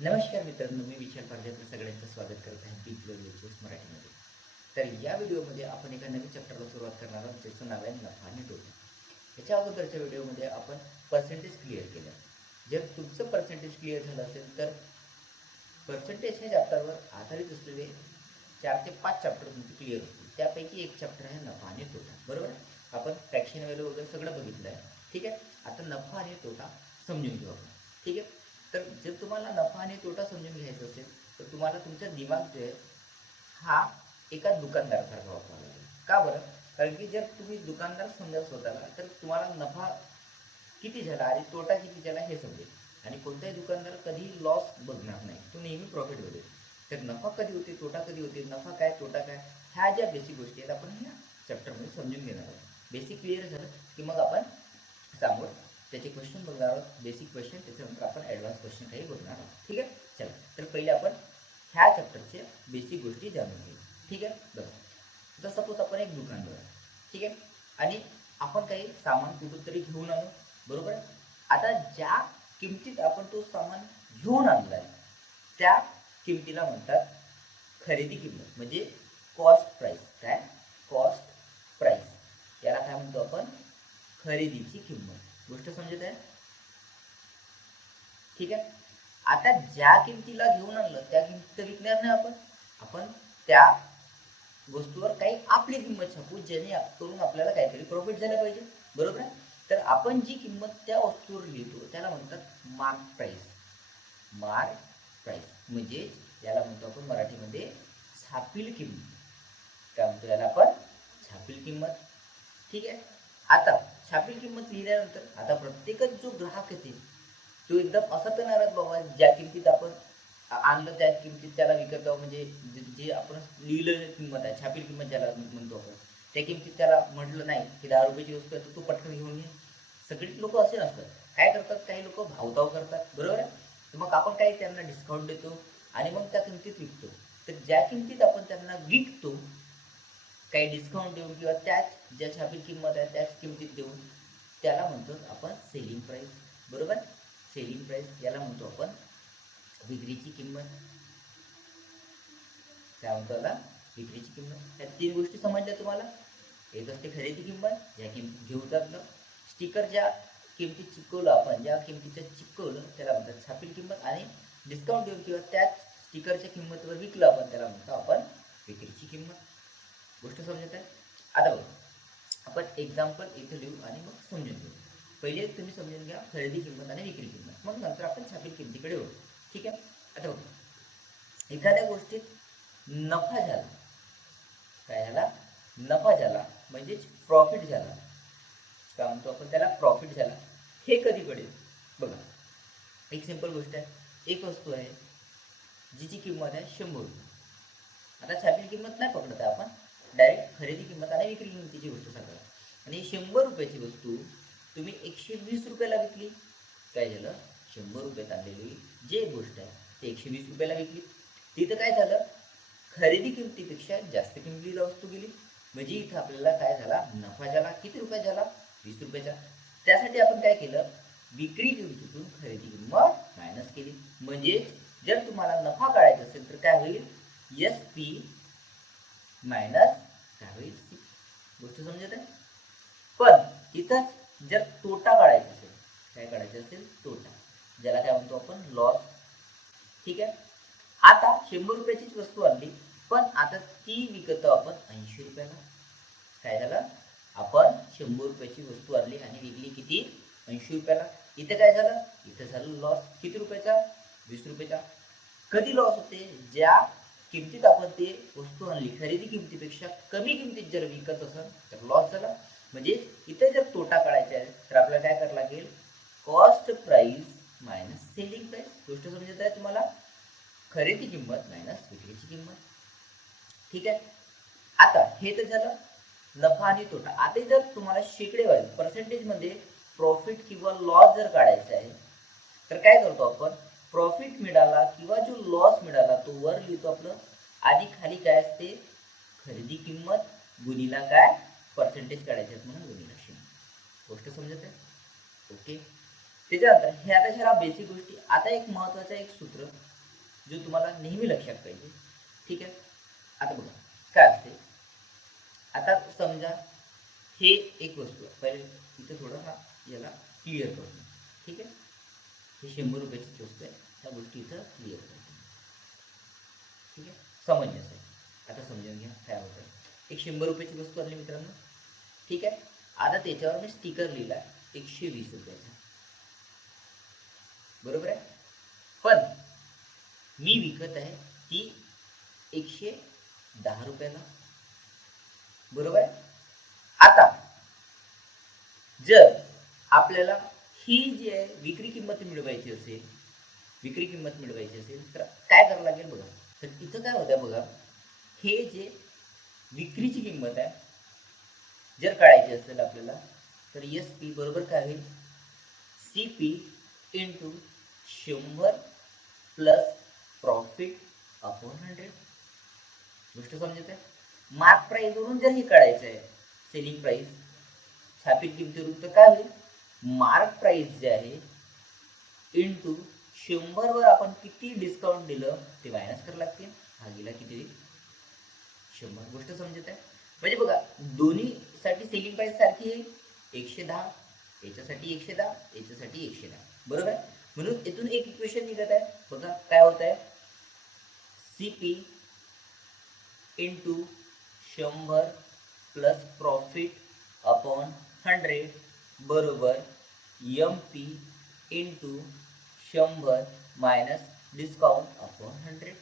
नमस्कार मित्रांनो मी विशाल पारजाकर सगळ्यांचं स्वागत करत आहे पीक लेवलचे मराठीमध्ये. तर या व्हिडिओमध्ये आपण एका नवीन चॅप्टरला सुरुवात करणार आहोत ज्याचं नाव आहे नफा आणि तोटा. याच्या अगोदरच्या व्हिडिओमध्ये आपण पर्सेंटेज क्लिअर केलं. जर तुमचं पर्सेंटेज क्लिअर झालं असेल तर पर्सेंटेज ह्या चॅप्टरवर आधारित असलेले चार ते पाच चॅप्टर तुमचे क्लिअर होतील. त्यापैकी एक चॅप्टर आहे नफा आणि तोटा. बरोबर? आपण फ्रॅक्शन व्हॅल्यू वगैरे सगळं बघितलं आहे ठीक आहे? आता नफा आणि तोटा समजून घेऊ आपण. ठीक आहे? तर जर तुम्हाला नफा आणि तोटा समजून घ्यायचा असेल तर तुम्हाला तुमचा दिमाग जो आहे हा एका दुकानदारासारखा वापरावा लागेल. का बरं? कारण की जर तुम्ही दुकानदार समजा स्वतःला तर तुम्हाला नफा किती झाला आणि तोटा किती झाला हे समजेल. आणि कोणताही दुकानदार कधीही लॉस बघणार नाही. तो नेहमी प्रॉफिट बघेल तर नफा कधी होते तोटा कधी होते नफा काय तोटा काय ह्या ज्या बेसिक गोष्टी आहेत आपण ह्या चॅप्टरमध्ये समजून घेणार आहोत. बेसिक क्लिअर झालं की मग आपण त्याचे क्वेश्चन बघणार आहोत. बेसिक क्वेश्चन त्याच्यानंतर आपण ॲडव्हान्स क्वेश्चन काही बघणार आहोत. ठीक आहे? चला. तर पहिले आपण ह्या चॅप्टरचे बेसिक गोष्टी जाणून घेऊ. ठीक आहे? बघा तर सपोज आपण एक दुकान बघा. ठीक आहे? आणि आपण काही सामान कुठून तरी घेऊन आलो. बरोबर आहे? आता ज्या किमतीत आपण तो सामान घेऊन आणला आहे त्या किमतीला म्हणतात खरेदी किंमत. म्हणजे कॉस्ट प्राईस काय? कॉस्ट प्राईस याला काय म्हणतो आपण? खरेदीची किंमत. गोष्ट समजत आहे? ठीक आहे? आता ज्या किमतीला घेऊन आणलं त्या किमतीत विकणार नाही आपण. आपण त्या वस्तूवर काही आपली किंमत छापू ज्याने करून आपल्याला काहीतरी प्रॉफिट झालं पाहिजे. बरोबर आहे? तर आपण जी किंमत त्या वस्तूवर लिहितो त्याला म्हणतात मार्क प्राईस मार्क प्राईस म्हणजे याला म्हणतो आपण मराठीमध्ये छापील किंमत. काय म्हणतो याला आपण छापील किंमत. ठीक आहे? आता छापील किंमत लिहिल्यानंतर आता प्रत्येकच जो ग्राहक येते तो एकदम असा तर बाबा ज्या किमतीत आपण आणलं त्या किमतीत त्याला विकत आहोत म्हणजे जे- आपण लिहिलं किंमत आहे छापील किंमत ज्याला म्हणतो आपण त्या किमतीत त्याला म्हटलं नाही की दहा रुपयाची वस्तू आहे तर तू पटकन घेऊन ये. सगळीच लोक असे नसतात. काय करतात? काही लोक भावताव करतात. बरोबर आहे? तर मग आपण काही त्यांना डिस्काउंट देतो आणि मग त्या किमतीत विकतो. तर ज्या किमतीत आपण त्यांना विकतो काही डिस्काउंट देऊन किंवा त्याच ज्या छापील किंमत आहे त्याच किमतीत देऊन त्याला म्हणतो आपण सेलिंग प्राईस बरोबर? सेलिंग प्राईस याला म्हणतो आपण विक्रीची किंमत. काय म्हणतो त्याला विक्रीची किंमत. या तीन गोष्टी समजल्या तुम्हाला? एक असते खरेदी किंमत ज्या किमतीत घेऊ लागलं स्टिकर ज्या किमतीत चिकवलं आपण ज्या किमतीचं चिकवलं त्याला म्हणतात छापील किंमत. आणि डिस्काउंट देऊन किंवा त्याच स्टिकरच्या किंमतीवर विकलं आपण त्याला म्हणतो आपण विक्रीची किंमत. गोष्ट समजत आहे? आता बघा. आपण एक्झाम्पल इथे लिहू आणि मग समजून घेऊ पहिले तुम्ही समजून घ्या खरेदी किंमत आणि विक्री किंमत. मग नंतर आपण छापील किमतीकडे येऊ ठीक आहे? आता बघा. एखाद्या गोष्टीत नफा झाला. काय झाला? नफा झाला. म्हणजेच प्रॉफिट झाला. काय म्हणतो आपण त्याला? प्रॉफिट झाला. हे कधी कळेल बघा. एक सिंपल गोष्ट आहे. एक वस्तू आहे जिची किंमत आहे शंभर रुपये. आता छापील किंमत नाही पकडत आपण. डायरेक्ट खरेदी किंमत आणि विक्री किंमतीची गोष्ट सांगा. आणि शंभर रुपयाची वस्तू तुम्ही एकशे वीस रुपयाला विकली. काय झालं? शंभर रुपयात आलेली जे गोष्ट आहे ते एकशे वीस रुपयाला विकली. तिथं काय झालं? खरेदी किमतीपेक्षा जास्त किमतीला वस्तू गेली. म्हणजे इथं आपल्याला काय झाला? नफा झाला. किती रुपया झाला? वीस रुपयाचा. त्यासाठी आपण काय केलं? विक्री किमतीतून खरेदी किंमत मायनस केली. म्हणजे जर तुम्हाला नफा काढायचा असेल तर काय होईल? एस पी मायनस काय होईल गोष्ट समजत आहे? पण इथं जर तोटा काढायचा असेल काय काढायचा असेल? तोटा. ज्याला काय म्हणतो आपण? लॉस ठीक आहे? आता शंभर रुपयाचीच वस्तू आणली पण आता ती विकत आपण ऐंशी रुपयाला. काय झालं? आपण शंभर रुपयाची वस्तू आणली आणि विकली किती? ऐंशी रुपयाला. इथं काय झालं? इथं झालं लॉस किती रुपयाचा? वीस रुपयाचा. कधी लॉस होते? ज्या किमतीत आपण ते वस्तू आणली खरेदी किमतीपेक्षा कमी किमतीत जर विकत असेल तर लॉस झाला. म्हणजे इथे जर तोटा काढायचा आहे तर आपल्याला काय करावं लागेल? Cost price minus selling price गोष्ट समजत आहे तुम्हाला? खरेदी किंमत मायनस विक्रीची किंमत. ठीक आहे? आता हे तर झालं. नफा आणि तोटा. आता जर तुम्हाला शेकडेवारी पर्सेंटेजमध्ये प्रॉफिट किंवा लॉस जर काढायचा आहे तर काय करतो आपण? प्रॉफिट मिळाला किंवा जो लॉस मिळाला तो वर लिहितो आपलं. आधी खाली काय असते? खरेदी किंमत गुणीला काय? पर्सेंटेज काढायचे म्हणून गुणीला शून्य. गोष्ट समजत आहे? ओके त्याच्यानंतर हे आता जरा बेसिक गोष्टी. आता एक महत्वाचं एक सूत्र जो तुम्हाला नेहमी लक्षात पाहिजे. ठीक आहे? आता बघा. काय असते? आता समजा हे एक वस्तू आहे. पहिले इथं थोडं हा याला क्लिअर करतो ठीक आहे? हे शंभर रुपयाची वस्तू आहे. त्या गोष्टी इथं क्लिअर करतो ठीक आहे? समजण्यास आता समजून घ्या काय होतं एक शंभर रुपयाची वस्तू आली मित्रांनो. ठीक आहे? आता त्याच्यावर मी स्टिकर लिहिला एकशे वीस रुपयाचा. बरोबर आहे? पण मी विकत आहे ती एकशे दहा रुपयाला. बरोबर आहे? आता जर आपल्याला ही जी आहे विक्री किंमत मिळवायची असेल विक्री किंमत मिळवायची असेल तर काय करावं लागेल बघा. तर इथं काय होतं बघा हे जे विक्रीची किंमत आहे जर काढायची असेल आपल्याला तर एस पी बरोबर काय होईल? सी पी इंटू शंभर प्लस प्रॉफिट अपॉन हंड्रेड गोष्ट समजत आहे? मार्क प्राईजवरून जर हे काढायचं आहे सेलिंग प्राईस छापील किमतीवरून तर काय होईल? मार्क प्राईस जे आहे इंटू शंभरवर आपण किती डिस्काउंट दिलं ते मायनस करावं लागते. भागीला किती? होईल शंभर गोष्ट समजत आहे. म्हणजे बघा दोन्हीसाठी सेलिंग प्राईस सारखी आहे. एकशे दहा याच्यासाठी एकशे दहा याच्यासाठी एकशे दहा. बरोबर? आहे म्हणून इथून एक इक्वेशन निघत आहे. बघा काय होत आहे? सी पी इंटू शंभर प्लस प्रॉफिट अपॉन हंड्रेड बरोबर यम पी इंटू शंभर मायनस डिस्काउंट अपॉन हंड्रेड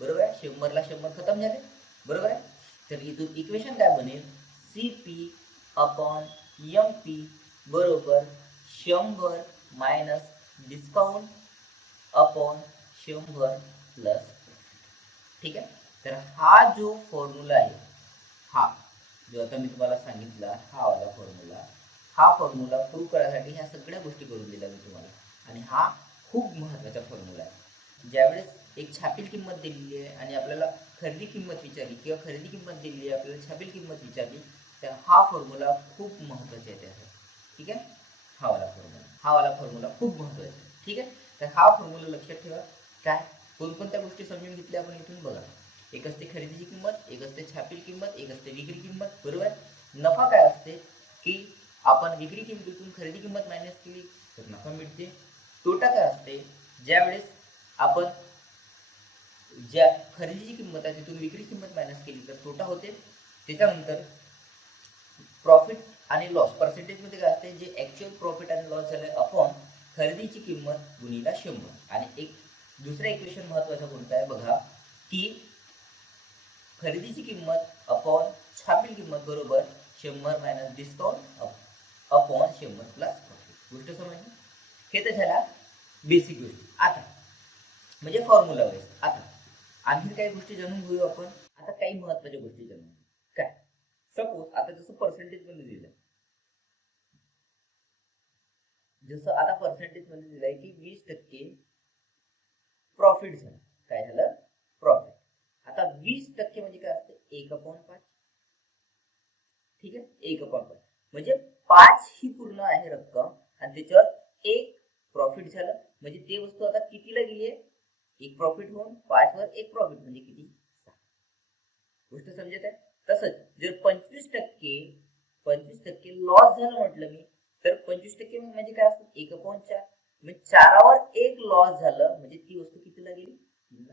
बरोबर आहे? शंभरला शंभर खतम झाले. बरोबर आहे? तर इथून इक्वेशन काय बनेल? C P upon M P बरोबर शंभर मायनस डिस्काउंट अपॉन शंभर प्लस ठीक आहे? तर हा जो फॉर्म्युला आहे हा जो आता मी तुम्हाला सांगितला हा वाला फॉर्म्युला हा फॉर्म्युला प्रूव्ह करण्यासाठी ह्या सगळ्या गोष्टी करून दिल्या मी तुम्हाला. आणि हा खूप महत्त्वाचा फॉर्म्युला आहे. ज्यावेळेस एक छापील किंमत दिलेली आहे आणि आपल्याला खरेदी किंमत विचारली किंवा खरेदी किंमत दिलेली आहे आपल्याला छापील किंमत विचारली तर हा फॉर्म्युला खूप महत्त्वाचा आहे त्यासाठी ठीक आहे? हा वाला फॉर्म्युला हा वाला फॉर्म्युला खूप महत्त्वाचा आहे. ठीक आहे? तर हा फॉर्म्युला लक्षात ठेवा. काय? कोणकोणत्या गोष्टी समजून घेतल्या आपण इथून बघा. एक असते खरेदीची किंमत एक असते छापील किंमत एक असते विक्री किंमत. बरोबर? नफा काय असते? की आपण विक्री किंमतीतून खरेदी किंमत मायनस केली तर नफा मिळते. तोटा काय असते? ज्यावेळेस आपण ज्या खरेदीची किंमत आहे तिथून विक्री किंमत मायनस केली तर तोटा होते. त्याच्यानंतर प्रॉफिट आणि लॉस पर्सेंटेजमध्ये काय असते? जे ॲक्च्युअल प्रॉफिट आणि लॉस झालं अपॉन खरेदीची किंमत गुणीला शंभर. आणि एक दुसरा इक्वेशन महत्त्वाचा कोणता आहे? बघा की खरेदीची किंमत अपॉन छापील किंमत बरोबर शंभर मायनस डिस्काउंट अपॉन शंभर प्लस गोष्ट समजली हे तर झाला बेसिक गोष्टी. आता म्हणजे फॉर्म्युला वाईज आता आणखी काही गोष्टी जाणून घेऊ आपण. आता काही महत्त्वाच्या गोष्टी जाणून काय? सपोज आता जसं पर्सेंटेजमध्ये दिलं. जसं आता पर्सेंटेजमध्ये दिलंय की वीस टक्के प्रॉफिट झालं. काय झालं? प्रॉफिट आता वीस टक्के म्हणजे काय असतं? एक अपॉन पाच. ठीक आहे? एक अपॉन पाच. म्हणजे पाच ही पूर्ण आहे रक्कम. आणि त्याच्यावर एक प्रॉफिट झालं. म्हणजे ते वस्तू आता कितीला गेली आहे एक प्रॉफिट होऊन पाच वर एक प्रॉफिट म्हणजे किती? गोष्ट समजत आहे? तसंच जर पंचवीस टक्के पंचवीस टक्के लॉस झालं म्हटलं मी तर पंचवीस टक्के म्हणजे काय असतं? एक अपॉन चार. म्हणजे चारावर एक लॉस झालं म्हणजे ती वस्तू कितीला गेली?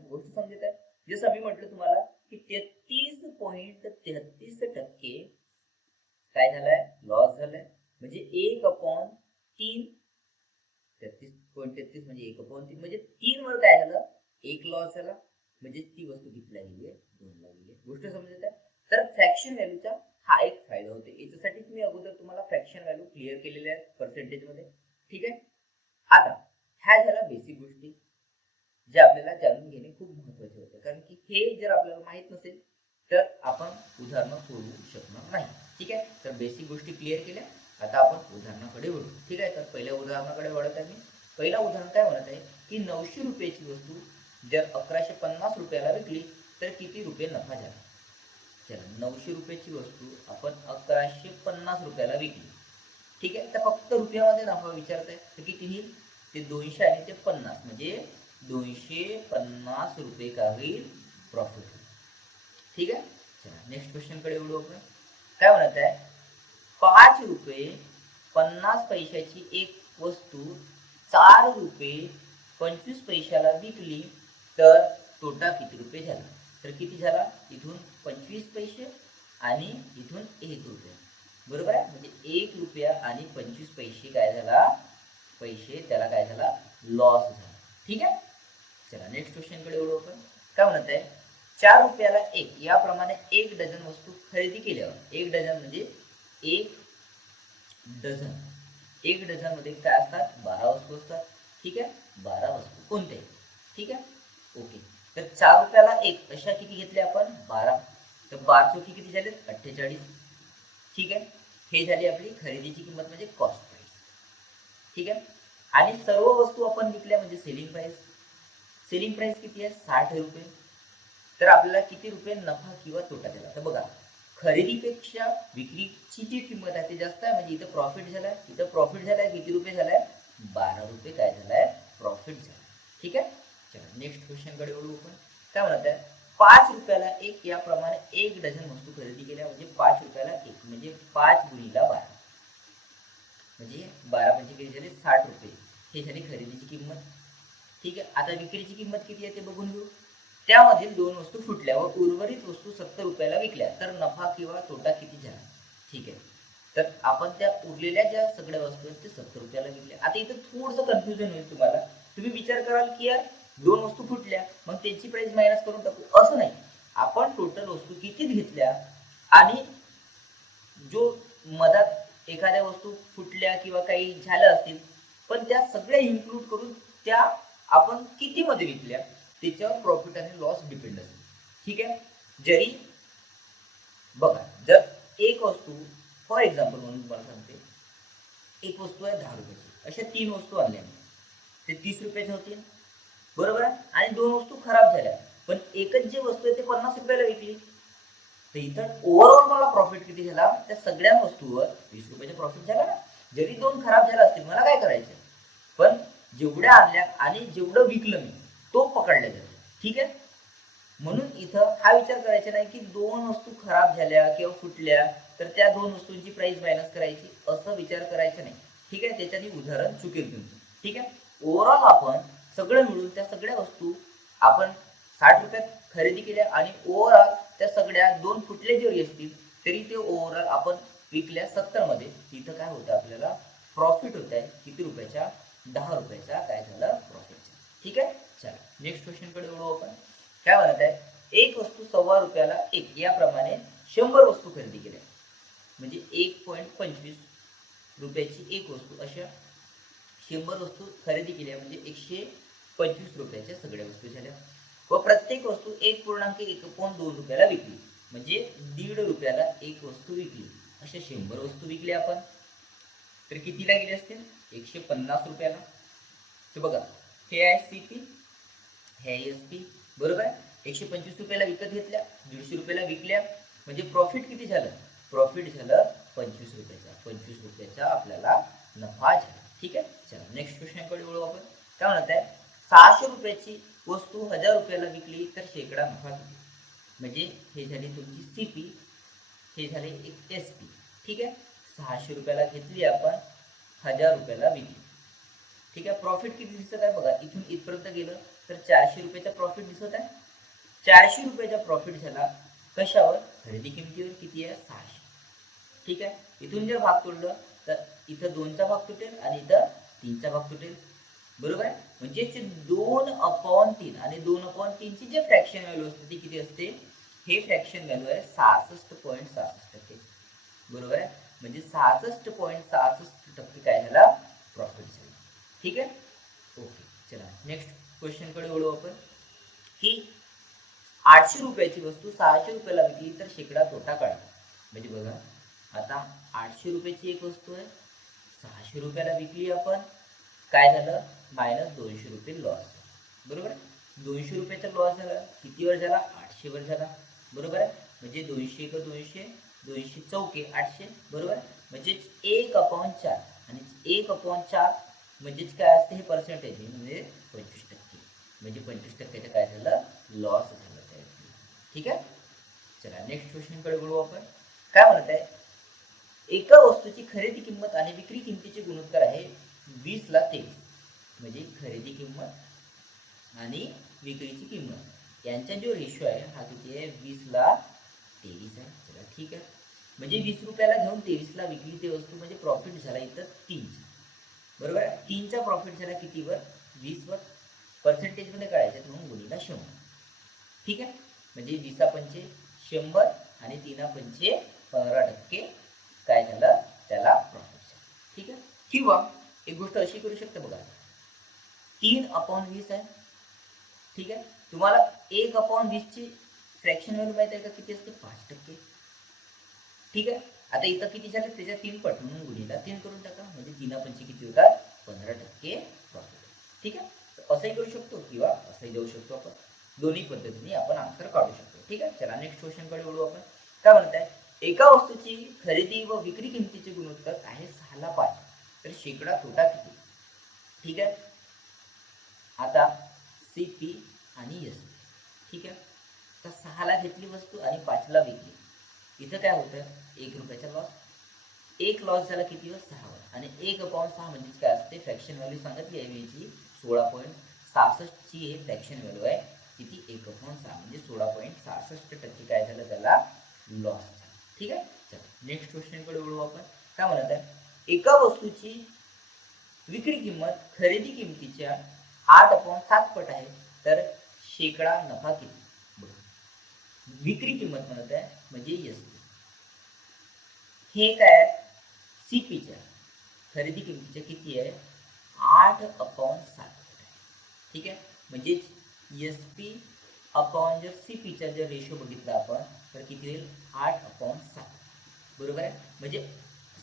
गोष्ट समजत आहे? जसं मी म्हटलं तुम्हाला की तेहतीस पॉईंट तेहतीस टक्के काय झालंय? लॉस झालाय. म्हणजे एक अपॉन तीन तेहतीस पॉईंट तेहतीस म्हणजे एक अपॉन तीन. म्हणजे तीन वर काय झालं? एक लॉस झाला. म्हणजे ती वस्तू कितीला गेली आहे दोनला गेली आहे. गोष्ट समजत आहे? तर फ्रॅक्शन व्हॅल्यूचा हा एक फायदा होतो. याच्यासाठीच मी अगोदर तुम्हाला फ्रॅक्शन व्हॅल्यू क्लिअर केलेले आहेत पर्सेंटेजमध्ये. ठीक आहे? आता ह्या झाल्या बेसिक गोष्टी ज्या आपल्याला जाणून घेणे खूप महत्त्वाचे होते. कारण की हे जर आपल्याला माहीत नसेल तर आपण उदाहरणं सोडवू शकणार नाही. ठीक आहे? तर बेसिक गोष्टी क्लिअर केल्या. आता आपण उदाहरणाकडे वळू. ठीक आहे? तर पहिल्या उदाहरणाकडे वळत आहे. मी पहिला उदाहरण काय म्हणत आहे? की नऊशे रुपयाची वस्तू जर अकराशे पन्नास रुपयाला विकली तर किती रुपये नफा झाला? चला नऊशे रुपयाची वस्तू आपण अकराशे पन्नास रुपयाला विकली. ठीक आहे? तर फक्त रुपयामध्ये नफा विचारत आहे तर किती येईल? ते दोनशे आणि ते पन्नास. म्हणजे दोनशे पन्नास रुपये का होईल? प्रॉफिट ठीक आहे? चला नेक्स्ट क्वेश्चनकडे एवढं आपण. काय म्हणत आहे? पाच रुपये पन्नास पैशाची एक वस्तू चार रुपये पंचवीस पैशाला विकली तर तोटा किती रुपये झाला? तर किती झाला? इथून पंचवीस पैसे आणि इथून एक रुपया. बरोबर आहे? म्हणजे एक रुपया आणि पंचवीस पैसे काय झाला? पैसे त्याला काय झाला? लॉस झाला. ठीक आहे? चला नेक्स्ट क्वेश्चनकडे वळू आपण. काय म्हणत आहे? चार रुपयाला एक. याप्रमाणे एक डझन वस्तू खरेदी केल्यावर एक डझन म्हणजे एक डझन. एक डझनमध्ये काय असतात? बारा वस्तू असतात. ठीक आहे? बारा वस्तू. कोणते ठीक आहे? ओके. तर चार रुपयाला एक. अशा किती घेतल्या आपण? बारा. तर बार चौकी किती झाले? अठ्ठेचाळीस. ठीक आहे? हे झाली आपली खरेदीची किंमत म्हणजे कॉस्ट प्राईस ठीक आहे? आणि सर्व वस्तू आपण विकल्या म्हणजे सेलिंग प्राईस सेलिंग प्राईस किती आहे? साठ रुपये. तर आपल्याला किती रुपये नफा किंवा तोटा दिला तर बघा खरेदीपेक्षा विक्रीची जी किंमत आहे ती जास्त आहे म्हणजे इथं प्रॉफिट झालाय इथं प्रॉफिट झालाय किती रुपये झालाय? बारा रुपये काय झालाय? प्रॉफिट झालाय. ठीक आहे? चला नेक्स्ट क्वेश्चनकडे वळू आपण. काय म्हणत आहे? पाच रुपयाला एक याप्रमाणे एक डझन वस्तू खरेदी केल्या म्हणजे पाच रुपयाला एक म्हणजे पाच गुणीला बारा. म्हणजे बारा म्हणजे किती झाले? साठ रुपये. हे झाली खरेदीची किंमत. ठीक आहे? आता विक्रीची किंमत किती आहे ते बघून घेऊ. त्यामधील दोन वस्तू फुटल्या व उर्वरित वस्तू सत्तर रुपयाला विकल्या. तर नफा किंवा तोटा किती झाला? ठीक आहे. तर आपण त्या उरलेल्या ज्या सगळ्या वस्तू आहेत ते सत्तर रुपयाला विकल्या. आता इथं थोडंसं कन्फ्युजन होईल तुम्हाला. तुम्ही विचार कराल की यार दोन वस्तू फुटल्या मग त्यांची प्राइस मायनस करून टाकू. असं नाही. आपण टोटल वस्तू किती घेतल्या आणि जो मधात एखाद्या वस्तू फुटल्या किंवा काही झालं असतील पण त्या सगळ्या इन्क्लूड करून त्या आपण किती मध्ये विकल्या? त्याच्यावर प्रॉफिट आणि लॉस डिपेंड असेल ठीक आहे? जरी बघा जर एक वस्तू फॉर एक्झाम्पल म्हणून तुम्हाला सांगते. एक वस्तू आहे दहा रुपयाची. अशा तीन वस्तू आणल्या मी. ते तीस रुपयाच्या होतील. बरोबर आहे? आणि दोन वस्तू खराब झाल्या. पण एकच जी वस्तू आहे ते पन्नास रुपयाला विकली. तर इथं ओव्हरऑल मला प्रॉफिट किती झाला? त्या सगळ्या वस्तूवर वीस रुपयाचा प्रॉफिट झाला ना. जरी दोन खराब झाला असतील मला काय करायचं? पण जेवढ्या आणल्या आणि जेवढं विकलं मी तो पकडला जातो ठीक आहे? म्हणून इथं हा विचार करायचा नाही की दोन वस्तू खराब झाल्या किंवा फुटल्या तर त्या दोन वस्तूंची प्राइस मायनस करायची असं विचार करायचा नाही. ठीक आहे? त्याच्याने उदाहरण चुकेल तुमचं. ठीक आहे? ओव्हरऑल आपण सगळं मिळून त्या सगळ्या वस्तू आपण साठ रुपयात खरेदी केल्या आणि ओव्हरऑल त्या सगळ्या दोन फुटले जरी असतील तरी ते ओव्हरऑल आपण विकल्या सत्तरमध्ये तिथं काय होतं आपल्याला? प्रॉफिट होत आहे किती रुपयाच्या? दहा रुपयाचा काय झालं? प्रॉफिट ठीक आहे? नेक्स्ट क्वेश्चनकडे वळू आपण. काय म्हणत आहे? एक वस्तू सव्वा रुपयाला एक. याप्रमाणे शंभर वस्तू खरेदी केल्या. म्हणजे एक पॉईंट पंचवीस रुपयाची एक वस्तू अशा शंभर वस्तू खरेदी केल्या. म्हणजे एकशे पंचवीस रुपयाच्या सगळ्या वस्तू झाल्या. व प्रत्येक वस्तू एक पूर्णांक एक पॉईंट दोन रुपयाला विकली. म्हणजे दीड रुपयाला एक वस्तू विकली. अशा शंभर वस्तू विकल्या आपण. तर कितीला गेले असतील? एकशे पन्नास रुपयाला. तर बघा हे आहे सी पी हे एस पी बरोबर? आहे एकशे पंचवीस रुपयाला विकत घेतल्या दीडशे रुपयाला विकल्या. म्हणजे प्रॉफिट किती झालं? प्रॉफिट झालं पंचवीस रुपयाचा. पंचवीस रुपयाचा आपल्याला नफा झाला. ठीक आहे? चला नेक्स्ट क्वेश्चनकडे वळू आपण. काय म्हणत आहे? सहाशे रुपयाची वस्तू हजार रुपयाला विकली तर शेकडा नफा किती म्हणजे हे झाली तुमची सी पी हे झाले एक एस पी ठीक आहे? सहाशे रुपयाला घेतली आपण हजार रुपयाला विकली. ठीक आहे? प्रॉफिट किती दिसत आहे बघा. इथून इथपर्यंत गेलं. तर चारशे रुपयाचा प्रॉफिट दिसत आहे. चारशे रुपयाचा प्रॉफिट झाला. कशावर? खरेदी किमतीवर किती आहे? सहाशे. ठीक आहे? इथून जर भाग तोडलं तर इथं दोनचा भाग तुटेल आणि इथं तीनचा भाग तुटेल. बरोबर आहे? म्हणजे दोन अपॉन तीन आणि दोन अपॉन तीनची जे फ्रॅक्शन व्हॅल्यू असते ती किती असते? हे फ्रॅक्शन व्हॅल्यू आहे सहासष्ट पॉईंट सहासष्ट टक्के. बरोबर आहे? म्हणजे सहासष्ट पॉईंट सहासष्ट टक्के काय झाला? प्रॉफिट झाला. ठीक आहे? ओके चला. नेक्स्ट क्वेश्चनकडे वळू आपण. की आठशे रुपयाची वस्तू सहाशे रुपयाला विकली तर शेकडा तोटा काढा. म्हणजे बघा आता आठशे रुपयाची एक वस्तू आहे. सहाशे रुपयाला विकली आपण काय झालं? मायनस दोनशे रुपये लॉस बरोबर आहे? दोनशे रुपयाचा लॉस झाला. किती वर झाला? आठशे वर झाला. बरोबर आहे? म्हणजे दोनशे एक दोनशे दोनशे चौके आठशे. बरोबर आहे? म्हणजे एक अपॉन चार. आणि एक अपॉन चार म्हणजेच काय असते? हे पर्सेंटेज म्हणजे पंचवीस म्हणजे पंचवीस टक्क्याचं काय झालं लॉस झालं त्या ठीक आहे? चला नेक्स्ट क्वेश्चनकडे बोलू आपण. काय म्हणत आहे? एका वस्तूची खरेदी किंमत आणि विक्री किंमतीचे गुणोत्तर आहे वीस ला तेवीस. म्हणजे खरेदी किंमत आणि विक्रीची किंमत. यांचा जो रेशो आहे हा किती आहे? वीस ला तेवीस आहे. चला ठीक आहे. म्हणजे वीस रुपयाला घेऊन तेवीसला विकली ते वस्तू म्हणजे प्रॉफिट झाला इथं तीनचा बरोबर आहे? तीनचा प्रॉफिट झाला कितीवर? वीसवर. पर्सेंटेजमध्ये काढायचं म्हणून गुणीला शंभर. ठीक आहे? म्हणजे वीसा पंचे शंभर आणि तीना पंचे पंधरा टक्के काय झालं? त्याला प्रॉफिट ठीक आहे? किंवा एक गोष्ट अशी करू शकते बघा. तीन अपॉन वीस आहे. ठीक आहे? तुम्हाला एक अपॉन वीसची फ्रॅक्शन व्हॅल्यू माहिती आहे का? किती असते? पाच टक्के. ठीक आहे? आता इथं किती झाले? त्याच्या तीन पट म्हणून गुणीला. तीन करून टाका. म्हणजे तीना पंचे किती होतात? पंधरा टक्के प्रॉफिट ठीक आहे? असंही करू शकतो किंवा असंही देऊ शकतो आपण. दोन्ही पद्धतीने आपण आन्सर काढू शकतो. ठीक आहे? चला नेक्स्ट क्वेश्चनकडे वळू आपण. काय म्हणताय? एका वस्तूची खरेदी व विक्री किमतीचे गुणोत्तर आहे सहाला पाच. तर शेकडा तोटा किती? ठीक आहे? आता सी पी आणि एस ठीक आहे? तर सहाला घेतली वस्तू आणि पाचला विकली. इथं काय होतं? एक रुपयाचा लॉस एक लॉस झाला किती कितीवर सहावर आणि एक अपॉन सहा म्हणजेच काय असते? फ्रॅक्शन व्हॅल्यू सांगितली आहे वेळची सोळा पॉईंट सहासष्टची हे फ्रॅक्शन व्हॅल्यू आहे. किती? एक अपॉन सहा. म्हणजे सोळा पॉईंट सहासष्ट टक्के काय झालं? त्याला लॉस ठीक आहे? चल. नेक्स्ट क्वेश्चनकडे वळू आपण. काय म्हणत आहे? एका वस्तूची विक्री किंमत खरेदी किमतीच्या आठ अपॉन सात पट आहे. तर शेकडा नफा किती? विक्री किंमत म्हणत आहे म्हणजे एस हे काय सीपीच्या खरेदी किमतीच्या किती आहे? आठ अपॉन सात. ठीक आहे? म्हणजे एस पी अपॉन जर सी पीचा जर रेशो बघितला आपण तर किती होईल आठ अपॉन सात. बरोबर आहे? म्हणजे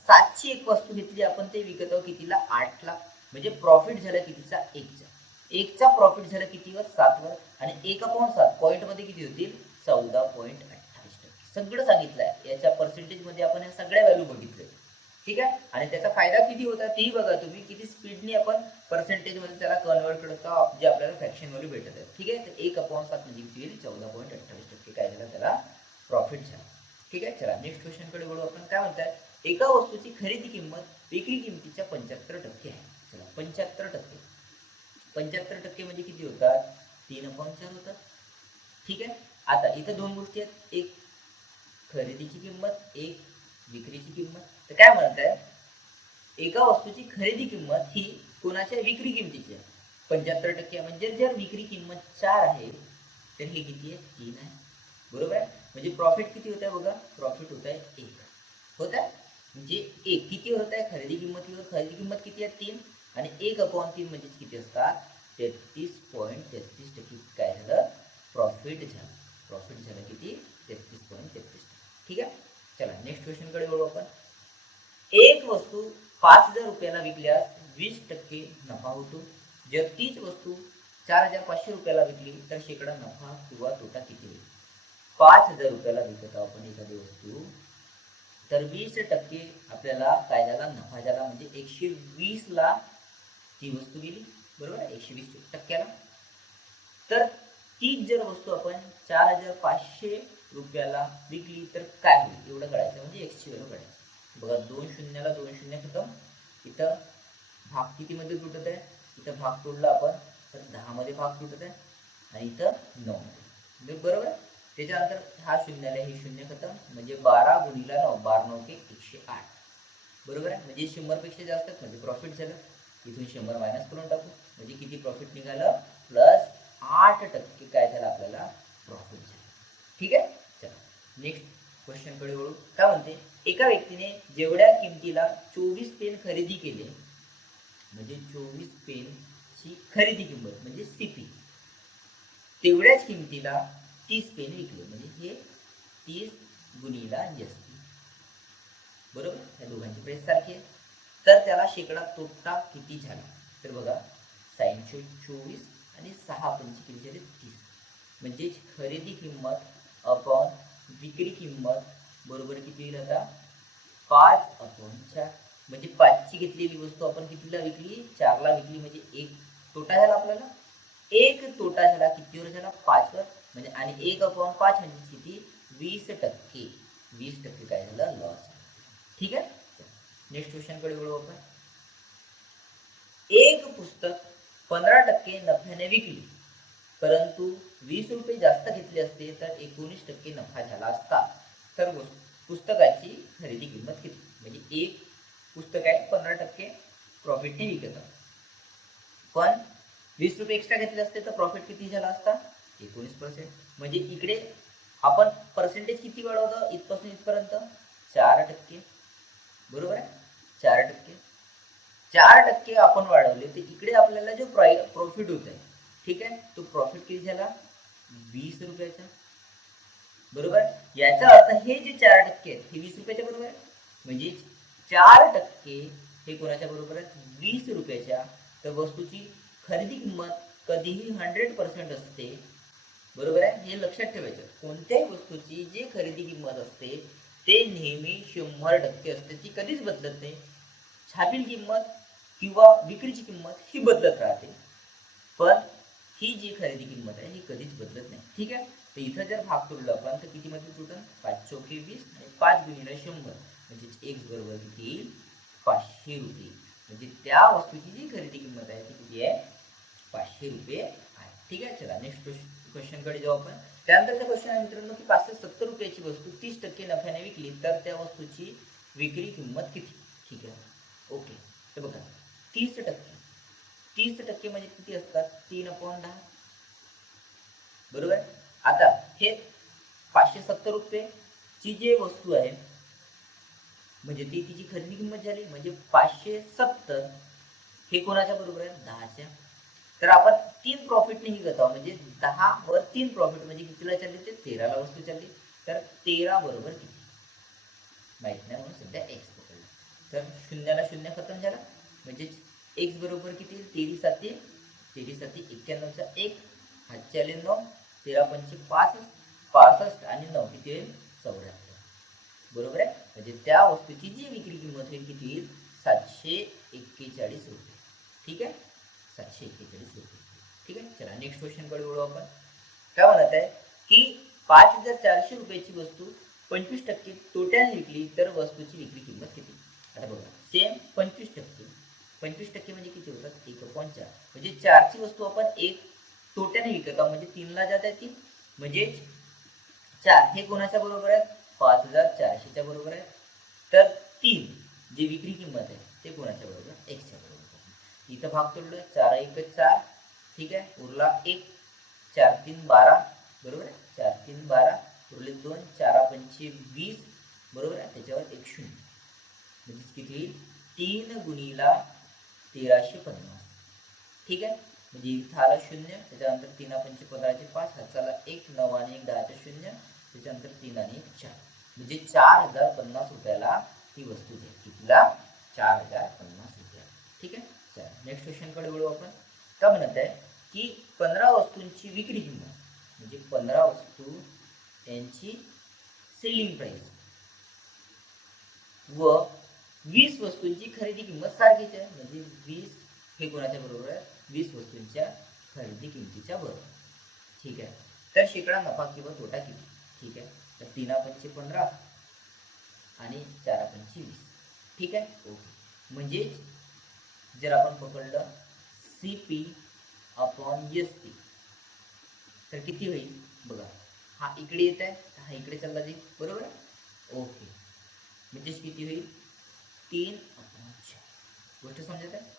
सातची एक वस्तू घेतली आपण ते विकत आहोत कितीला? आठला. म्हणजे प्रॉफिट झालं कितीचा? एकचा. एकचा प्रॉफिट झाला कितीवर? सातवर. आणि एक अपॉन सात पॉईंटमध्ये किती होतील चौदा पॉईंट अठ्ठावीस टक्के. सगळं सांगितलं आहे याच्या पर्सेंटेजमध्ये आपण या सगळ्या व्हॅल्यू बघितल्या. ठीक आहे? आणि त्याचा फायदा किती होता तेही बघा तुम्ही किती स्पीडनी आपण पर्सेंटेजमध्ये त्याला कन्वर्ट करतो जे आपल्याला फ्रॅक्शन व्हॅल्यू भेटत आहे. ठीक आहे? तर एक अपॉन सात म्हणजे किती चौदा पॉईंट अठ्ठावीस टक्के. काय झालं त्याला प्रॉफिट झाला. ठीक आहे? चला नेक्स्ट क्वेश्चनकडे वळू आपण. काय म्हणतात? एका वस्तूची खरेदी किंमत विक्री किमतीच्या पंच्याहत्तर टक्के आहे. चला पंच्याहत्तर टक्के. पंच्याहत्तर टक्के म्हणजे किती होतात? तीन अपॉन चार होतात. ठीक आहे? आता इथं दोन गोष्टी आहेत. एक खरेदीची किंमत एक विक्रीची किंमत. तर काय म्हणताय एका वस्तूची खरेदी किंमत ही कोणाच्या विक्री किमतीची आहे? पंच्याहत्तर टक्के म्हणजे जर विक्री किंमत चार आहे तर हे किती आहे? तीन आहे. बरोबर आहे? म्हणजे प्रॉफिट किती होत आहे बघा? प्रॉफिट होत आहे एक. होत आहे? म्हणजे एक किती होत आहे? खरेदी किंमतीवर खरेदी किंमत किती आहे? तीन. आणि एक अकाउंट तीन म्हणजे किती असतात? तेहतीस पॉईंट तेहतीस टक्के. काय झालं? प्रॉफिट झालं. प्रॉफिट झालं किती? तेहतीस पॉईंट तेहतीस ठीक आहे? चला नेक्स्ट क्वेश्चनकडे वळू आपण. एक वस्तू पाच हजार रुपयाला विकल्यास वीस टक्के नफा होतो. जर तीच वस्तू चार हजार पाचशे रुपयाला विकली तर शेकडा नफा किंवा तोटा किती होईल? पाच हजार रुपयाला विकत आहोत आपण एखादी वस्तू तर वीस टक्के आपल्याला काय झाला नफा झाला म्हणजे एकशे वीसला ती वस्तू गेली. बरोबर? एकशे वीस टक्क्याला. तर तीच जर वस्तू आपण चार हजार पाचशे रुपयाला विकली तर काय होईल? एवढं कळायचं म्हणजे एकशे वेळा कळायचं. बघा दोन शून्याला दोन शून्य खतम इथं भाग कितीमध्ये तुटत आहे? इथं भाग तोडला आपण तर दहामध्ये भाग तुटत आहे आणि इथं नऊ मध्ये म्हणजे बरोबर आहे? त्याच्यानंतर हा शून्याला हे शून्य खतम म्हणजे बारा गुणीला नऊ बारा नऊ के एकशे आठ. बरोबर आहे? म्हणजे शंभरपेक्षा जास्त म्हणजे प्रॉफिट झालं. इथून शंभर मायनस करून टाकू. म्हणजे किती प्रॉफिट निघालं? प्लस आठ टक्के काय झालं आपल्याला? प्रॉफिट झालं. ठीक आहे? चला. नेक्स्ट क्वेश्चनकडे वळू. काय म्हणते? एका व्यक्तीने जेवढ्या किमतीला चोवीस पेन खरेदी केले म्हणजे चोवीस पेनची खरेदी किंमत म्हणजे सीपी तेवढ्याच किमतीला तीस पेन विकले म्हणजे हे तीस गुणीला जास्ती. बरोबर? या दोघांची प्राइस सारखी आहे तर त्याला शेकडा तोटा किती झाला? तर बघा साईनशे चोवीस आणि सहा पंची किती झाले तीस. म्हणजेच खरेदी किंमत अपॉन विक्री किंमत बरोबर किती येईल आता? पाच अपॉन चार. म्हणजे पाचची घेतलेली वस्तू आपण कितीला विकली? चारला विकली. म्हणजे एक तोटा झाला आपल्याला? एक तोटा झाला. कितीवर झाला? पाचवर. म्हणजे आणि एक अपॉन पाच म्हणजे किती? वीस टक्के. वीस टक्के काय झालं? लॉस ठीक आहे? नेक्स्ट क्वेश्चनकडे वळू आपण. एक पुस्तक पंधरा टक्के नफ्याने विकली. परंतु वीस रुपये जास्त घेतले असते तर एकोणीस टक्के नफा झाला असता. सर्व पुस्तकाची खरेदी किंमत किती म्हणजे एक पुस्तक आहे पंधरा टक्के प्रॉफिटने विकत पण वीस रुपये एक्स्ट्रा घेतले असते तर प्रॉफिट किती झाला असता? एकोणीस पर्सेंट म्हणजे इकडे आपण पर्सेंटेज किती वाढवतो? इथपासून इथपर्यंत? चार टक्के. बरोबर आहे? चार टक्के. चार टक्के आपण वाढवले तर इकडे आपल्याला जो प्राइ प्रॉफिट होत आहे ठीक आहे? तो प्रॉफिट किती झाला? वीस रुपयाचा. बरोबर? याचा अर्थ हे जे चार टक्के आहेत हे वीस रुपयाच्या बरोबर आहे म्हणजे चार टक्के हे कोणाच्या बरोबर आहेत? वीस रुपयाच्या. तर वस्तूची खरेदी किंमत कधीही हंड्रेड पर्सेंट असते. बरोबर आहे? हे लक्षात ठेवायचं. कोणत्याही वस्तूची जी खरेदी किंमत असते ते नेहमी शंभर टक्के असते. ती कधीच बदलत नाही. छापील किंमत किंवा विक्रीची किंमत ही बदलत राहते. पण ही जी खरेदी किंमत आहे ही कधीच बदलत नाही. ठीक आहे? तर इथं जर भाग तोडला आपण तर किती मध्ये तुटन? पाच चौके वीस आणि पाच गुणिले शंभर. म्हणजे एक बरोबर किती? येईल पाचशे रुपये. म्हणजे त्या वस्तूची जी खरेदी किंमत आहे ती किती आहे? पाचशे रुपये आहे. ठीक आहे चला. नेक्स्ट क्वेश्चनकडे जाऊ आपण. त्यानंतरचा क्वेश्चन आहे मित्रांनो की पाचशे सत्तर रुपयाची वस्तू तीस टक्के नफ्याने विकली तर त्या वस्तूची विक्री किंमत किती? ठीक आहे. ओके. तर बघा. तीस टक्के. तीस टक्के म्हणजे किती असतात? तीन अपॉन दहा. बरोबर? आता हे पाचशे सत्तर रुपयेची जे वस्तू आहे म्हणजे ती तिची खरेदी किंमत झाली म्हणजे पाचशे सत्तर हे कोणाच्या बरोबर आहे? दहाच्या. तर आपण तीन प्रॉफिटने ही करतो म्हणजे दहा वर तीन प्रॉफिट म्हणजे कितीला चालली? ते तेराला वस्तू चालली. तर तेरा बरोबर किती? माहीत नाही म्हणून सध्या एक्स पकडला. तर शून्याला शून्य खतम झाला. म्हणजेच एक्स बरोबर किती? तेवीस साती. तेवीस साती एक्क्याण्णवचा एक. हा चॅलेंज नऊ. तेरा पंचे पाच पासष्ट आणि नऊ किती होईल चौऱ्याहत्तर. बरोबर आहे? म्हणजे त्या वस्तूची जी विक्री किंमत होईल किती येईल सातशे एक्केचाळीस रुपये. ठीक आहे? सातशे एक्केचाळीस रुपये. ठीक आहे? चला नेक्स्ट क्वेश्चनकडे वळू आपण. काय म्हणत आहे? की पाच हजार चारशे रुपयाची वस्तू पंचवीस टक्के तोट्याने विकली तर वस्तूची विक्री किंमत किती? आता बघा सेम पंचवीस टक्के. पंचवीस टक्के म्हणजे किती होतात? एक पॉईंट चार म्हणजे चारची वस्तू आपण एक तोट्याने विकत म्हणजे तीनला जात आहे ती. म्हणजे चार. हे कोणाच्या बरोबर आहे? पाच हजार चारशेच्या बरोबर आहे. तर तीन. जी विक्री किंमत आहे ते कोणाच्या बरोबर? एकच्या बरोबर. इथं भाग तोडलो चार एक चार. ठीक आहे? उरला एक. चार तीन बारा. बरोबर आहे? चार तीन बारा. उरले दोन. चारा पंचे वीस. बरोबर आहे? त्याच्यावर एक शून्य. म्हणजे किती? तीन गुणीला तेराशे पन्नास. ठीक आहे? म्हणजे इथं आला शून्य त्याच्यानंतर तीन पंचे पंधराचे पाच हाताला एक नऊ आणि एक दहाचे शून्य त्याच्यानंतर तीन आणि एक चार. म्हणजे चार हजार पन्नास रुपयाला ही वस्तू आहे. कितीला? चार हजार पन्नास रुपया ठीक आहे? चला नेक्स्ट क्वेश्चनकडे वळू आपण. काय म्हणत आहे की पंधरा वस्तूंची विक्री किंमत म्हणजे पंधरा वस्तू त्यांची सेलिंग प्राईस व वीस वस्तूंची खरेदी किंमत सारखीच आहे. म्हणजे वीस हे कोणाच्या बरोबर आहे? वीस वस्तूंच्या खरेदी किमतीच्या बरोबर. ठीक आहे? तर शेकडा नफा किंवा तोटा किती? ठीक आहे? तर तीन पंचे पंधरा आणि चार पंचे वीस. ठीक आहे? ओके. म्हणजेच जर आपण पकडलं C P upon S P तर किती होईल? बघा हा इकडे येत आहे हा इकडे चालला जाईल. बरोबर आहे? ओके. म्हणजेच किती होईल? तीन अपॉन चार. गोष्ट समजत आहे?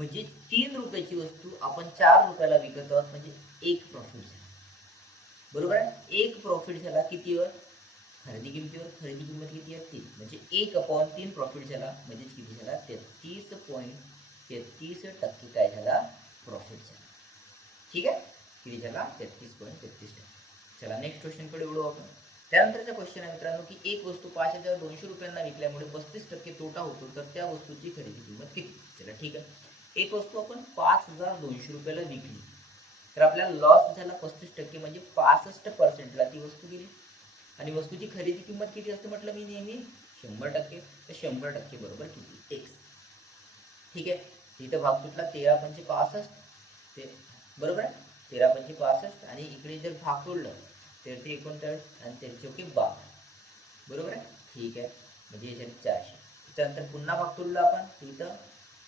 म्हणजे तीन रुपयाची वस्तू आपण चार रुपयाला विकत आहोत म्हणजे एक प्रॉफिट झाला. बरोबर आहे? एक प्रॉफिट झाला कितीवर? खरेदी किमतीवर. खरेदी किंमत किती आहे? तीन. म्हणजे एक अपॉन तीन प्रॉफिट झाला म्हणजेच किती झाला? तेहतीस पॉईंट तेहतीस टक्के काय झाला? प्रॉफिट झाला. ठीक आहे? किती झाला? तेहतीस पॉईंट तेहतीस टक्के. चला नेक्स्ट क्वेश्चनकडे वळू आपण. त्यानंतरचा क्वेश्चन आहे मित्रांनो की एक वस्तू पाच हजार दोनशे रुपयांना विकल्यामुळे पस्तीस टक्के तोटा होतो तर त्या वस्तूची खरेदी किंमत किती? चला ठीक आहे. एक वस्तू आपण पाच हजार दोनशे रुपयाला विकली. तर आपल्याला लॉस झाला पस्तीस टक्के म्हणजे पासष्ट पर्सेंटला ती वस्तू गेली. आणि वस्तूची खरेदी किंमत किती असते म्हटलं मी नेहमी? शंभर टक्के. तर शंभर टक्के बरोबर किती? एक्स ठीक आहे? इथं भाग तुटला तेरा पंचे पासष्ट. ते बरोबर आहे? तेरा पंचे पासष्ट. आणि इकडे जर भाग तोडलं तर ते एकोणचाळीस आणि तेर चौके बारा. बरोबर आहे? ठीक आहे. म्हणजे याच्यात चारशे. त्याच्यानंतर पुन्हा भाग तोडला आपण. तिथं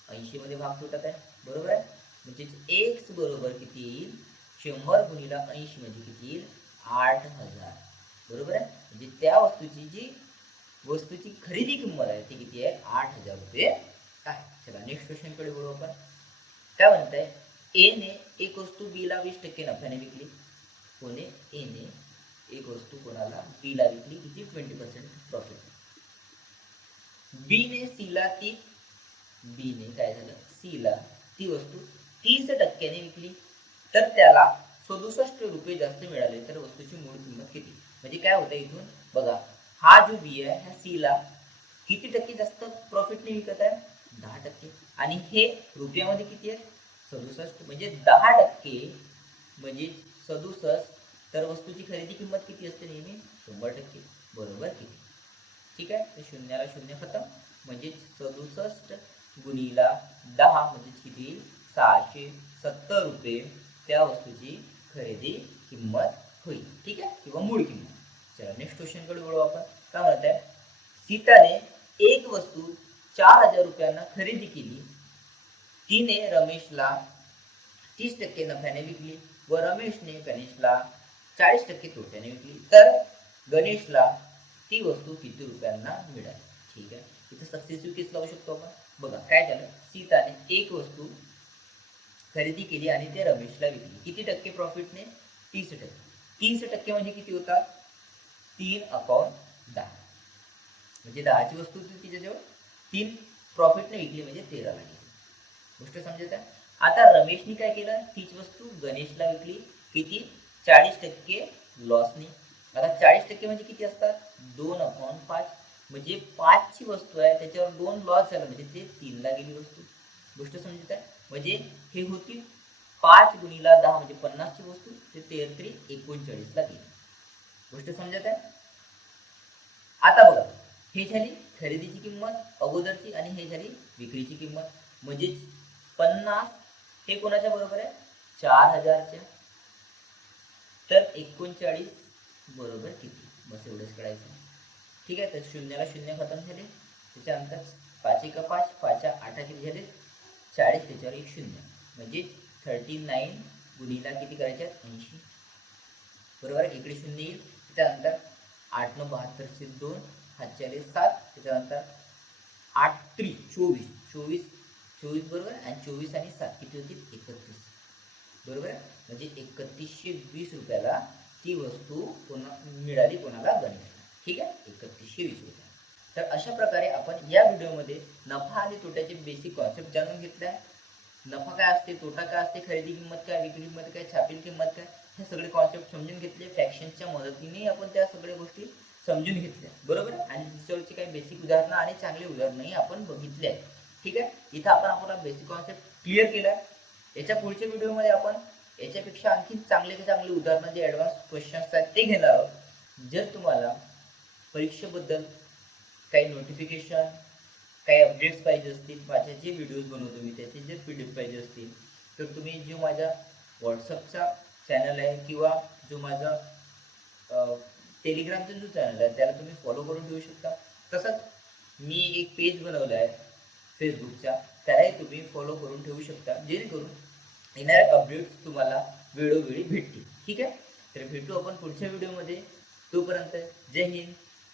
ऐंशी मध्ये भाग तुटत आहे बरोबर आहे? म्हणजे एक्स बरोबर किती येईल? शंभर गुणिला ऐंशी म्हणजे किती येईल? आठ हजार. बरोबर आहे? म्हणजे त्या वस्तूची जी वस्तूची खरेदी किंमत आहे ती किती आहे? आठ हजार रुपये आहे. चला नेक्स्ट क्वेश्चनकडे बोलू आपण. काय म्हणत आहे ए ने एक वस्तू बीला वीस टक्के नफ्याने विकली. कोणे? ए ने एक वस्तू कोणाला बी ला विकली? किती ट्वेंटी पर्सेंट प्रॉफिट बी ने सी ला ती बी ने काय झालं? सी ला ती वस्तू तीस टक्क्याने विकली. तर त्याला सदुसष्ट रुपये जास्त मिळाले. तर वस्तूची मूळ किंमत किती? म्हणजे काय होतं इथून? बघा हा जो बी आहे ह्या सीला किती टक्के जास्त प्रॉफिटने विकत आहे? दहा टक्के. आणि हे रुपयामध्ये किती आहे? सदुसष्ट. म्हणजे दहा टक्के म्हणजे सदुसष्ट. तर वस्तूची खरेदी किंमत किती असते नेहमी? शंभर टक्के. बरोबर किती? ठीक आहे? तर शून्याला शून्य खतम. म्हणजे सदुसष्ट गुणीला दहा म्हणजे किती? सहाशे सत्तर रुपये. त्या वस्तूची खरेदी किंमत होईल. ठीक आहे? किंवा मूळ किंमत. चला नेक्स्ट क्वेश्चनकडे वळू आपण. काय म्हणत आहे सीताने एक वस्तू चार हजार रुपयांना खरेदी केली. तिने रमेशला तीस टक्के नफ्याने विकली व रमेशने गणेशला चाळीस टक्के तोट्याने विकली. तर गणेशला ती वस्तू किती रुपयांना मिळाली? ठीक आहे? इथं सक्सेसिव्ह केस लावू शकतो आपण. बघा काय झालं? सीताने एक वस्तू खरेदी केली आणि ते रमेशला विकली. किती टक्के प्रॉफिटने तीस टक्के. तीस टक्के म्हणजे किती होतात तीन अकाउंट दहा. म्हणजे दहाची वस्तू होती तिच्याजवळ. तीन प्रॉफिटने विकली म्हणजे तेराला गेली गोष्ट समजत? आहे आता रमेशनी काय केलं? तीच वस्तू गणेशला विकली. किती? चाळीस टक्के लॉसने आता चाळीस टक्के म्हणजे किती असतात? दोन अकाउंट पाच. म्हणजे पाचची वस्तू आहे त्याच्यावर दोन लॉस झाला म्हणजे ते तीनला गेली वस्तू. गोष्ट समजत आहे म्हणजे हे होती पाच गुणीला दहा म्हणजे पन्नासची वस्तू ते तेहत्री एकोणचाळीसला गेली. गोष्ट समजत आहे? आता बघा हे झाली खरेदीची किंमत अगोदरची आणि हे झाली विक्रीची किंमत. म्हणजेच पन्नास हे कोणाच्या बरोबर आहे? चार हजारच्या. तर एकोणचाळीस बरोबर किती? बस एवढंच कळायचं. ठीक आहे तर शून्याला शून्य खतम झाले. त्याच्यानंतर पाच एका पाच पाचच्या आठा किती झाले? चाळीस त्याच्यावर एक शून्य. म्हणजे थर्टी नाईन गुणीला किती करायच्या ऐंशी. बरोबर आहे? इकडे शून्य येईल. त्याच्यानंतर आठ नऊ बहात्तरशे दोन हातच्याले सात. त्याच्यानंतर आठ त्री चोवीस. चोवीस चोवीस बरोबर आणि चोवीस आणि सात किती होतील? एकतीस. बरोबर? म्हणजे एकतीसशे वीस रुपयाला ती वस्तू कोणा मिळाली कोणाला? गणेशला ठीक आहे? एकतीसशे वीस रुपये तर अशा प्रकारे आपण या व्हिडिओमध्ये नफा आणि तोट्याचे बेसिक कॉन्सेप्ट जाणून घेतले आहे. नफा काय असते तोटा काय असते खरेदी किंमत काय विक्री किंमत काय छापील किंमत काय हे सगळे कॉन्सेप्ट समजून घेतले. फॅक्शनच्या मदतीने आपण त्या सगळ्या गोष्टी समजून घेतल्या. बरोबर? आणि त्याच्यावरची काही बेसिक उदाहरणं आणि चांगली उदाहरणंही आपण बघितली आहेत. ठीक आहे? इथं आपण आपला बेसिक कॉन्सेप्ट क्लिअर केला आहे याच्या पुढच्या व्हिडिओमध्ये आपण याच्यापेक्षा आणखी चांगले चांगले उदाहरणं जे ॲडव्हान्स क्वेश्चन्स आहेत ते घेणार आहोत. जर तुम्हाला परीक्षेबद्दल काही नोटिफिकेशन काही अपडेट्स पाहिजे असतील माझे जे व्हिडिओज बनवतो मी त्याचे जे पी डी एफ पाहिजे असतील तर तुम्ही जो माझा व्हॉट्सअपचा चॅनल आहे किंवा जो माझा टेलिग्रामचा जो चॅनल आहे त्याला तुम्ही फॉलो करून ठेवू शकता. तसंच मी एक पेज बनवला आहे फेसबुकचा त्यालाही तुम्ही फॉलो करून ठेवू शकता जेणेकरून येणाऱ्या अपडेट्स तुम्हाला वेळोवेळी भेटतील. ठीक आहे? तर भेटू आपण पुढच्या व्हिडिओमध्ये तोपर्यंत जय हिंद.